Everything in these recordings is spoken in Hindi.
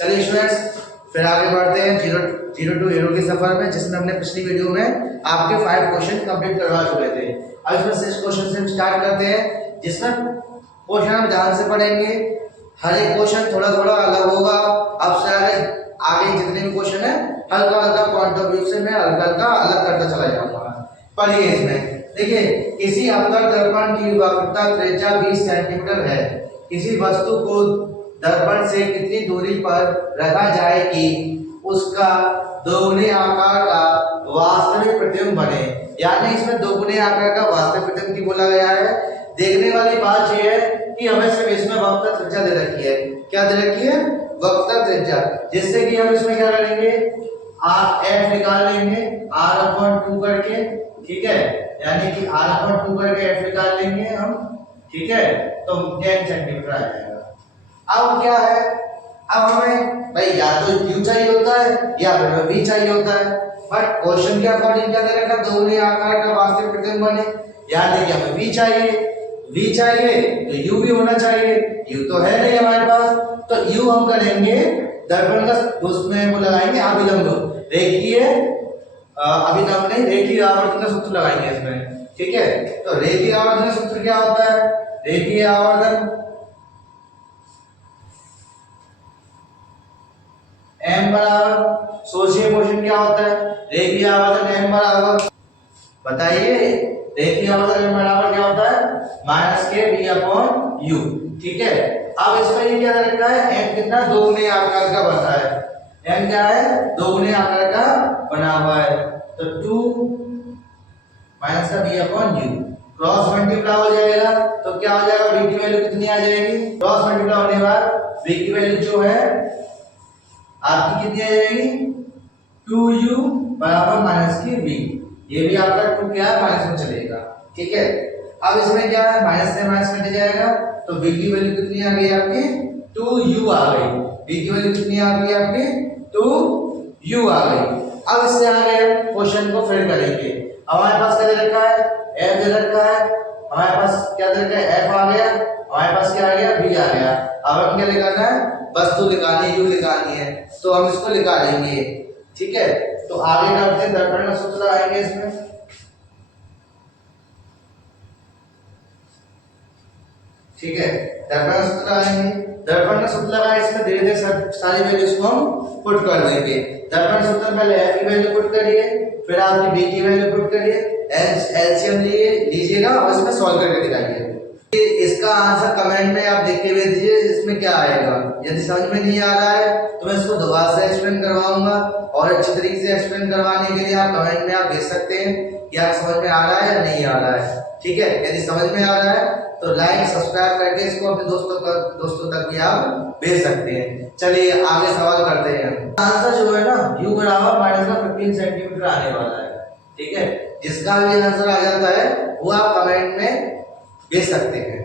चलिए स्टूडेंट्स, फिर आगे बढ़ते हैं जीरो टू हीरो के सफर में, जिसमें हमने पिछली वीडियो में आपके 5 क्वेश्चन कंप्लीट करवा चुके थे। अब इसमें 6 क्वेश्चन से हम स्टार्ट करते हैं, जिसमें क्वेश्चन हम ध्यान से पढ़ेंगे। हर एक क्वेश्चन थोड़ा थोड़ा अलग होगा। अब से आगे जितने भी क्वेश्चन है हल्का हल्का पॉइंट ऑफ व्यू से मैं हल्का हल्का अलग करता चला जाऊंगा। पढ़िए इसमें, देखिए, किसी अवतल दर्पण की वक्रता त्रिज्या 20 सेंटीमीटर है। किसी वस्तु को दर्पण से कितनी दूरी पर रखा जाए कि उसका दोगुने आकार का वास्तविक प्रतिबिंब बने। यानी इसमें दोगुने आकार का वास्तविक प्रतिबिंब की बोला गया है। देखने वाली बात यह है कि हमें सिर्फ इसमें वक्रता त्रिज्या दे रखी है। क्या दे रखी है? वक्रता त्रिज्या, जिससे कि हम इसमें क्या करेंगे, f निकाल लेंगे r/2 करके, ठीक है। यानी कि r/2 करके f निकाल लेंगे हम, ठीक है। तो 10 सेंटीमीटर आ जाएगा। अब क्या है, अब हमें भाई या तो u चाहिए होता है या फिर v चाहिए होता है, बट क्वेश्चन के अकॉर्डिंग क्या दे रखा है, दोगुने आकार का वास्तविक प्रतिबिंब बने। यानी कि हमें v चाहिए तो u भी होना चाहिए। u तो है नहीं हमारे पास, तो u हम करेंगे दर्पण का, उसमें वो लगाएंगे अभिलंब, रेखीय अभिलंब नहीं, रेखीय आवर्धन का सूत्र लगाएंगे इसमें, ठीक है। तो रेखीय आवर्धन का सूत्र क्या होता है? रेखीय आवर्धन m बराबर, सोचिए क्वेश्चन क्या होता है, रेखीय आवर्धन m बराबर, बताइए, रेखीय आवर्धन m बराबर क्या होता है? -kb/u, ठीक है। अब इसमें ये क्या रखा है, m कितना दोगुने आकार का बनता है। m क्या है? दोगुने आकार का बना हुआ है। तो 2 माइनस का b/u, क्रॉस मल्टीप्लाई हो जाएगा तो क्या हो जाएगा, v की वैल्यू कितनी आ जाएगी, क्रॉस मल्टीप्लाई होने के बाद v की वैल्यू जो है आपकी कितनी आ जाएगी, 2u बराबर -v। ये भी आपका 2 क्या है, माइनस में चलेगा, ठीक है। अब इसमें क्या है, माइनस से माइनस कट जाएगा तो v की वैल्यू कितनी आ गई आपकी, 2u आ गई। v की वैल्यू कितनी आ गई आपकी, 2u आ गई। अब इससे आगे क्वेश्चन को फिल करेंगे। हमारे पास क्या दे रखा है, f दे रखा है, हमारे पास क्या दे रखा है, f आ गया, हमारे पास क्या आ गया, v आ गया। अब हम क्या निकालना है, वस्तु निकालनी है, u निकालनी है, तो हम इसको निकाल लेंगे, ठीक है। तो आगे करते हैं, दर्पण का सूत्र आएंगे इसमें, ठीक है। दर्पण का सूत्र आएंगे, दर्पण का सूत्र लगा, इसमें धीरे धीरे सारी वैल्यूज को हम पुट कर देंगे। दर्पण सूत्र पहले f की वैल्यू पुट करिए, फिर आपकी v की वैल्यू पुट करिए, एलसीएम लीजिएगा और इसमें सॉल्व करके दिखाइए। इसका आंसर कमेंट में आप देख के भेज दीजिए, इसमें क्या आएगा। यदि समझ में नहीं आ रहा है तो मैं इसको दोबारा से एक्सप्लेन करवाऊंगा, और अच्छी तरीके से एक्सप्लेन करवाने के लिए आप कमेंट में आप भेज सकते हैं कि आप समझ में आ रहा है या नहीं आ रहा है, ठीक है। यदि समझ में आ रहा है तो लाइक सब्सक्राइब करके इसको अपने दोस्तों तक भी आप भेज सकते हैं। चलिए आगे सवाल करते हैं। आंसर जो है ना, u बराबर -15 सेंटीमीटर आने वाला है, ठीक है। जिसका भी आंसर आ जाता है वो आप कमेंट में भेज सकते हैं।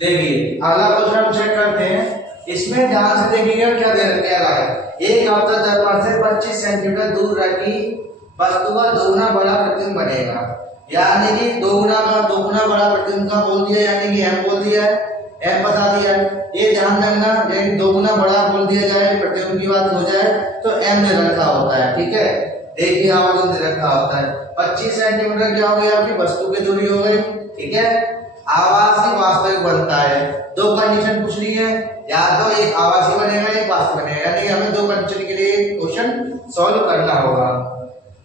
देखिए अगला क्वेश्चन हम चेक करते हैं। इसमें ध्यान से देखिएगा क्या दे रखा है, एक अवतल दर्पण से 25 सेंटीमीटर दूर रखी वस्तु का दोगुना बड़ा प्रतिबिंब बनेगा। यानी कि दोगुना बड़ा प्रतिबिंब का बोल दिया, यानी कि m बोल दिया है, m बता दिया है। ये ध्यान रखना, यदि दोगुना बड़ा बोल दिया जाए, प्रतिबिंब की बात हो जाए तो m दे रखा होता है, ठीक है। देखिए आवर्धन दे रखा होता है 25 सेंटीमीटर, क्या हो गई आपकी वस्तु की दूरी हो गई, ठीक है। आवासी वास्तविक बनता है, दो कंडीशन पूछ ली है, या तो एक आवासी बनेगा एक वास्तविक बनेगा, यानी हमें दो कंडीशन के लिए क्वेश्चन सॉल्व करना होगा।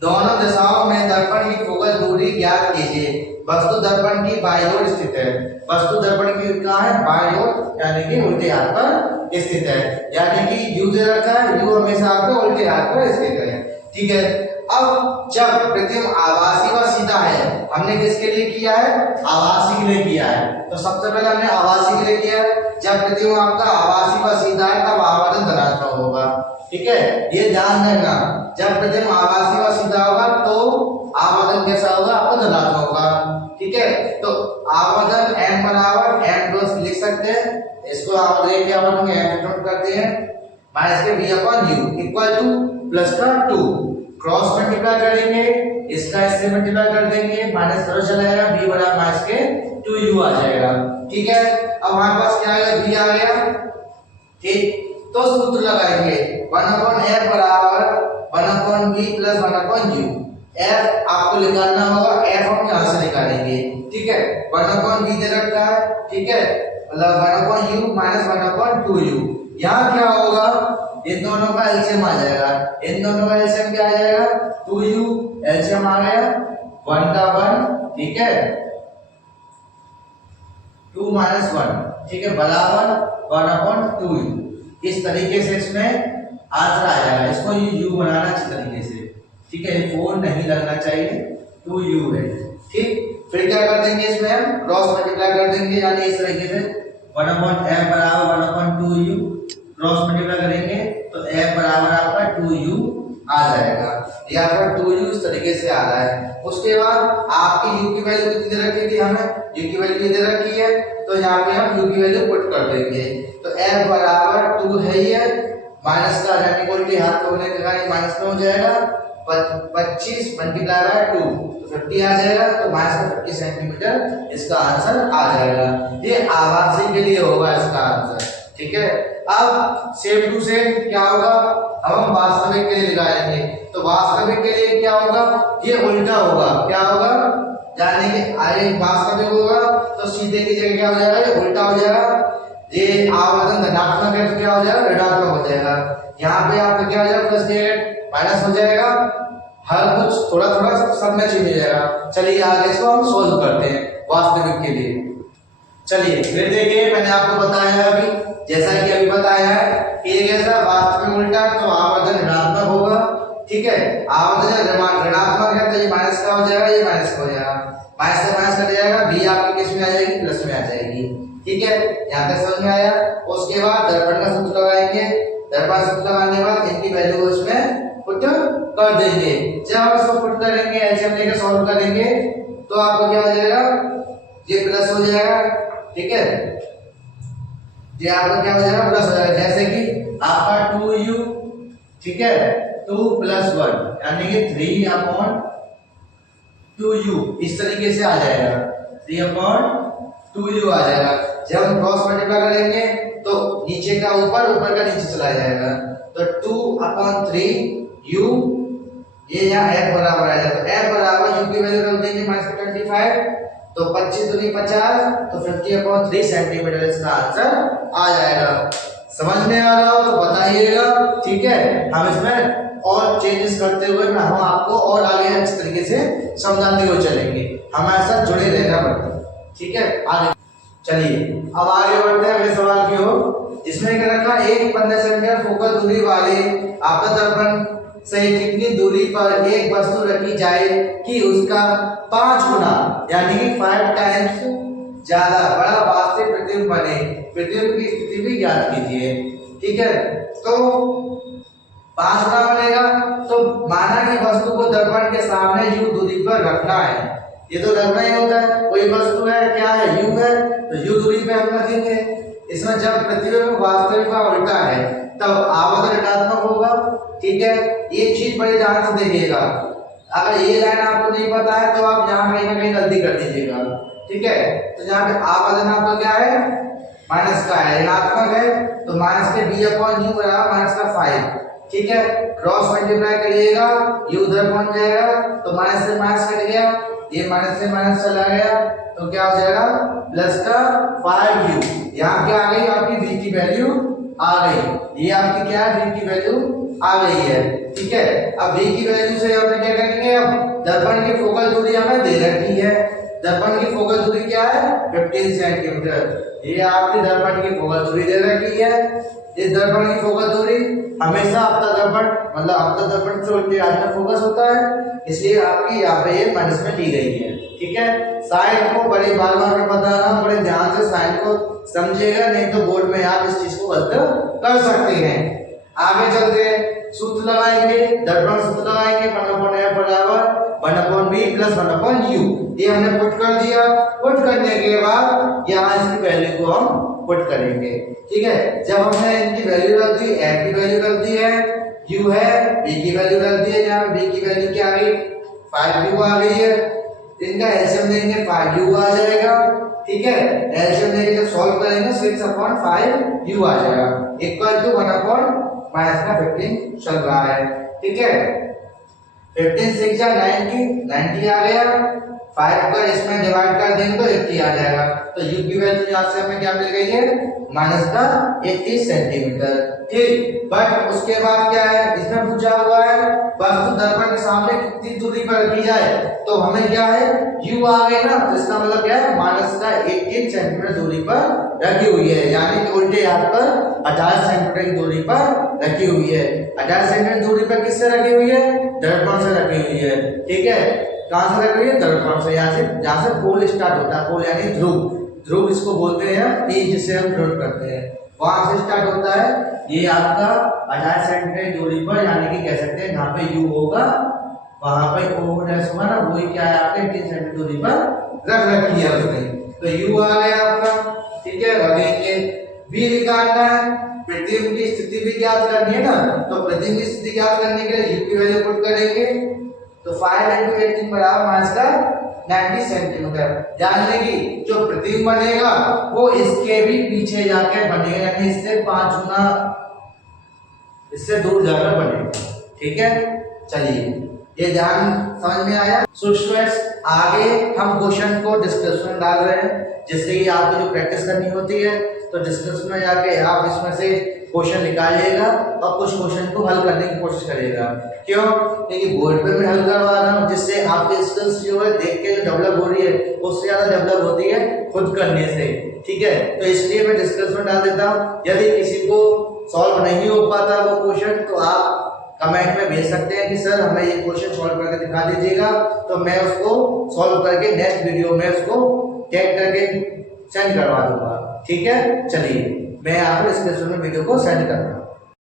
दोनों दिशाओं में दर्पण की फोकस दूरी ज्ञात कीजिए। वस्तु दर्पण की बाईं ओर स्थित है, वस्तु दर्पण की कहाँ है, बाईं ओर, यानी कि उल्टे हाथ पर स्थित है। यानी कि u दे रखा है, u हमेशा आपके उल्टे हाथ पर स्थित है, ठीक है। अब जब प्रतिबिंब आवासी व सीधा है, हमने किसके लिए किया है, आवासी के लिए किया है, तो सबसे पहले हमने आवासी के लिए किया है। जब प्रतिबिंब आपका आवासी व सीधा है तब आवर्धन धनात्मक होगा, ठीक है। ये ध्यान रखना, जब प्रतिबिंब आवासी व सीधा होगा तो आवर्धन कैसा होगा, आपका धनात्मक होगा, ठीक है। तो आवर्धन m बराबर m लिख सकते हैं, इसको आप रेखीय आवर्धन में m करते हैं, माइनस के v/u इक्वल टू प्लस का 2, क्रॉस मल्टीप्लाई करेंगे, इसका इससे मल्टीप्लाई कर देंगे, माइनस जरूर चला जाएगा, v बराबर माइनस के 2u आ जाएगा, ठीक है। अब हमारे पास क्या आएगा, v आ गया, ठीक। तो सूत्र लगाएंगे 1/f बराबर 1/v प्लस 1/u। f आपको निकालना होगा, f हम यहां से निकालेंगे, ठीक है। 1/v दे रखा है, ठीक है, मतलब 1/u माइनस 1/2u। यहाँ क्या होगा, इन दोनों का एलसीएम आ जाएगा, इन दोनों का एलसीएम क्या आ जाएगा 2u, एलसीएम आ गया 1 का 1, ठीक है, 2 माइनस 1, ठीक है, बराबर 1/2u। इस तरीके से इसमें आंसर आ जाएगा। इसको ये u बनाना अच्छी तरीके से, ठीक है, 4 नहीं लगना चाहिए, 2u है, ठीक। फिर क्या कर देंगे, इसमें हम क्रॉस मल्टीप्लाई कर देंगे, यानी इस तरीके से 1/f बराबर 1/2u, क्रॉस मल्टीप्लाई करेंगे तो f बराबर आपका 2u आ जाएगा। ये आपका 2u इस तरीके से आ रहा है। उसके बाद आपकी u की वैल्यू कितनी दे रखी थी, हमें u की वैल्यू दे रखी है, तो यहाँ पे हम u की वैल्यू पुट कर देंगे। तो f बराबर 2 है, ये माइनस का इक्वलिटी हाथ को होने के कारण माइनस में हो जाएगा, 25 मल्टीप्लाई बाय 2 तो 50 आ जाएगा, तो माइनस का 50 सेंटीमीटर इसका आंसर आ जाएगा। ये आवासी के लिए होगा इसका आंसर, ठीक है। अब सेम टू सेम क्या होगा, अब हम वास्तविक के लिए निकालेंगे, तो वास्तविक के लिए क्या होगा, ये उल्टा होगा, क्या होगा, यानी कि आगे वास्तविक होगा तो सीधे की जगह क्या हो जाएगा, ये उल्टा हो जाएगा। ये आवर्धन धनात्मक है तो क्या हो जाएगा, ऋणात्मक हो जाएगा। यहाँ पे आपका क्या हो जाएगा, प्लस माइनस हो जाएगा, हर कुछ थोड़ा थोड़ा सब में चेंज हो जाएगा। चलिए आगे इसको हम सोल्व करते हैं वास्तविक के लिए। चलिए फिर देखिए, मैंने आपको बताया है अभी, जैसा कि अभी बताया है कि ये कैसा वास्तविक उल्टा, तो आवर्धन ऋणात्मक होगा, ठीक है। आवर्धन ऋणात्मक है तो ये माइनस का हो जाएगा, ये माइनस का हो जाएगा, माइनस से माइनस कट जाएगा, b आपकी किस में आ जाएगी, प्लस में आ जाएगी, ठीक है। यहाँ तक समझ में आया। उसके बाद दर्पण का सूत्र लगाएंगे, दर्पण सूत्र लगाने के बाद इनकी वैल्यू उसमें पुट कर देंगे। जब आप इसको पुट करेंगे, एलसीएम लेकर सॉल्व करेंगे, तो आपको क्या हो जाएगा, ये प्लस हो जाएगा, ठीक है, ये आपका क्या हो जाएगा, प्लस हो जाएगा। जैसे कि आपका 2u, ठीक है, 2 प्लस 1 यानी कि 3/2u इस तरीके से आ जाएगा, 3/2u आ जाएगा। जब हम क्रॉस मल्टीप्लाई करेंगे तो नीचे का ऊपर, ऊपर का नीचे चला जाएगा, तो 2/3u, ये यहाँ f बराबर आएगा, तो f बराबर u की वैल्यू रख देंगे -25, तो 25 दूनी 50, तो 50/3 सेंटीमीटर इसका आंसर आ जाएगा। समझ में आ रहा हो तो बताइएगा, ठीक है। हम इसमें और चेंजेस करते हुए मैं हम आपको और आगे अच्छे तरीके से समझाते हुए चलेंगे, हमारे साथ जुड़े रहना पड़ता, ठीक है। आगे चलिए अब आगे बढ़ते हैं अगले सवाल की ओर। इसमें क्या रखा, एक 15 सेंटीमीटर फोकल दूरी वाले आपतन दर्पण से कितनी दूरी पर एक वस्तु रखी जाए कि उसका 5 गुना यानी कि 5 टाइम्स ज्यादा बड़ा वास्तविक प्रतिबिंब बने। प्रतिबिंब की स्थिति भी ज्ञात कीजिए, ठीक है। तो 5 गुना बनेगा, तो माना कि वस्तु को दर्पण के सामने u दूरी पर रखना है, ये तो रखना ही होता है, कोई वस्तु है, क्या है, u है, तो u दूरी पे हम रखेंगे। इसमें जब प्रतिबिंब वास्तविक का उल्टा है तब आवर्धन ऋणात्मक होगा, ठीक है। ये चीज बड़ी ध्यान से देखिएगा, अगर ये लाइन आपको नहीं पता है तो आप यहाँ कहीं ना कहीं गलती कर दीजिएगा, ठीक है। तो यहाँ पे आवर्धन आपका क्या है, माइनस का है, ऋणात्मक है, तो माइनस के b/u बराबर माइनस का 5, ठीक है। क्रॉस मल्टीप्लाई करिएगा, u उधर पहुंच जाएगा, तो माइनस से माइनस कट गया, ये माइनस से माइनस चला गया, तो क्या हो जाएगा, प्लस का 5u। यहाँ क्या आ गई, आपकी v की वैल्यू आ गई, ये आपकी क्या है, v की वैल्यू आ गई है, ठीक है। अब v की वैल्यू से हम क्या करेंगे, अब दर्पण की फोकल दूरी हमें दे रखी है, दर्पण की फोकल दूरी क्या है, 15 सेंटीमीटर, ये आपकी दर्पण की फोकल दूरी दे रखी है। इस दर्पण की फोकल दूरी हमेशा आपका दर्पण मतलब आपका दर्पण से उल्टे हाथ में फोकस होता है, इसलिए आपकी यहाँ पे ये माइनस में ली गई है, ठीक है। साइन को बड़ी बार बार में बताना, बड़े ध्यान से साइन को समझिएगा, नहीं तो बोर्ड में आप इस चीज को गलत कर सकते हैं। आगे चलते हैं, सूत्र लगाएंगे, दर्पण सूत्र लगाएंगे, 1/f बराबर 1/b प्लस 1/u, ये हमने पुट कर दिया। पुट करने के बाद यहाँ इसकी वैल्यू को हम पुट करेंगे, ठीक है। जब हमने इनकी वैल्यू रख दी, f की वैल्यू रख दी है, u है, b की वैल्यू रख दी है, जहाँ b की वैल्यू क्या आ गई, 5u आ गई है, इनका एलसीएम लेंगे 5u आ जाएगा, ठीक है। एलसीएम लेके जब सॉल्व करेंगे 6/5 u आ जाएगा इक्वल टू 1/- का 15 चल रहा है। ठीक है, 15 6 जा 90 आ गया, 5 का इसमें डिवाइड कर देंगे तो 80 आ जाएगा। तो u की वैल्यू यहाँ से हमें क्या मिल गई है, -80 सेंटीमीटर। ठीक, बट उसके बाद क्या है, इसमें पूछा हुआ है वस्तु दर्पण के सामने कितनी दूरी पर रखी जाए, तो हमें क्या है u आ गई ना, तो इसका मतलब क्या है -18 सेंटीमीटर दूरी पर रखी हुई है, यानी कि उल्टे हाथ पर 18 सेंटीमीटर की दूरी पर रखी हुई है। 18 सेंटीमीटर दूरी पर किससे रखी हुई है, दर्पण से रखी हुई है। ठीक है, कहां से रखी हुई है, दर्पण से, यहाँ से जहां से पोल स्टार्ट होता है, पोल यानी ध्रुव, ध्रुव इसको बोलते हैं तीर जिसे हम ध्रुव करते हैं, वहां से स्टार्ट होता है। ये आपका 18 सेंटीमीटर की दूरी पर, यानी कि कह सकते हैं जहां पे u होगा वहां पे o डैश होगा ना, वही क्या है आपके 3 सेंटीमीटर दूरी पर रख रखी है उसने, तो u आ गया आपका। ठीक है, अगले v निकालना है, प्रतिबिंब की स्थिति भी ज्ञात करनी है ना, तो प्रतिबिंब की स्थिति ज्ञात करने के लिए u की वैल्यू पुट करेंगे, तो 5 × 18 बराबर -90 सेंटीमीटर। ध्यान देंगे जो प्रतिबिंब बनेगा वो इसके भी पीछे जाकर बनेगा, यानी इससे 5 गुना इससे दूर जाकर बनेगा। ठीक है, चलिए ये ध्यान समझ में आया। स्टूडेंट्स आगे हम क्वेश्चन को डिस्क्रिप्शन में डाल रहे हैं, जिससे कि आपको जो प्रैक्टिस करनी होती है तो डिस्क्रिप्शन में जाके आप इसमें से क्वेश्चन निकालिएगा और कुछ क्वेश्चन को हल करने की कोशिश करिएगा। क्यों, क्योंकि बोर्ड पे मैं हल करवा रहा हूँ, जिससे आपकी स्किल्स जो है देख के जो डेवलप हो रही है उससे ज्यादा डेवलप होती है खुद करने से। ठीक है, तो इसलिए मैं डिस्क्रिप्शन डाल देता हूँ, यदि किसी को सॉल्व नहीं हो पाता वो क्वेश्चन तो आप कमेंट में भेज सकते हैं कि सर हमें ये क्वेश्चन सॉल्व करके दिखा दीजिएगा, तो मैं उसको सॉल्व करके नेक्स्ट वीडियो में उसको टैग करके सेंड करवा दूंगा। ठीक है, चलिए मैं आपको डिस्क्रिप्शन में वीडियो को सेंड कर रहा हूँ।